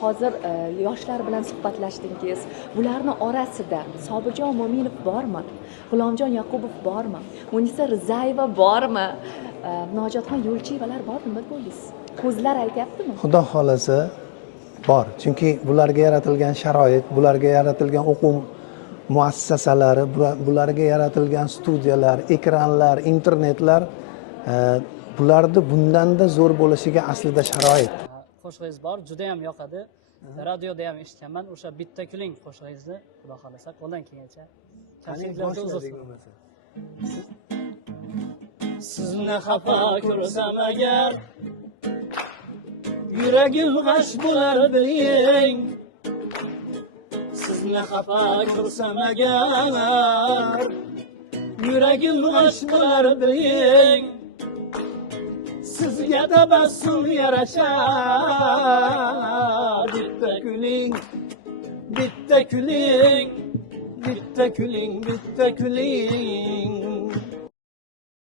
Hozir yoshlar bilan suhbatlashdingiz. Bularning orasida Sobirjon Mo'minov bormi? G'ulomjon Yoqubov bormi? Munisa Rizayeva bormi? Munojotxon Yo'lchiyevalar bormi? Nima bo'ldingiz? Ko'zlar aytyaptimi? Xudo xolasa bor. Chunki bularga yaratilgan sharoit, bularga yaratilgan o'quv muassasalari, bularga yaratilgan studiyalar, ekranlar, internetlar bularni bundanda zo'r bo'lishiga aslida sharoit. Qo'shig'ingiz bor, juda ham yoqadi. Radioda ham eshitganman, o'sha bitta kuling qo'shig'ingizni, xudo xolasa qo'ldan kelgancha. Kamchiliklarga uzr so'rayman. Sizni xafa ko'rsam agar yuragim g'ash bo'lar biling. Sizni xafa ko'rsam agar yuragim g'ash bo'lar biling. Sizga tabassum yarashar. Bitta kuling, bitta kuling, bitta kuling, bitta kuling.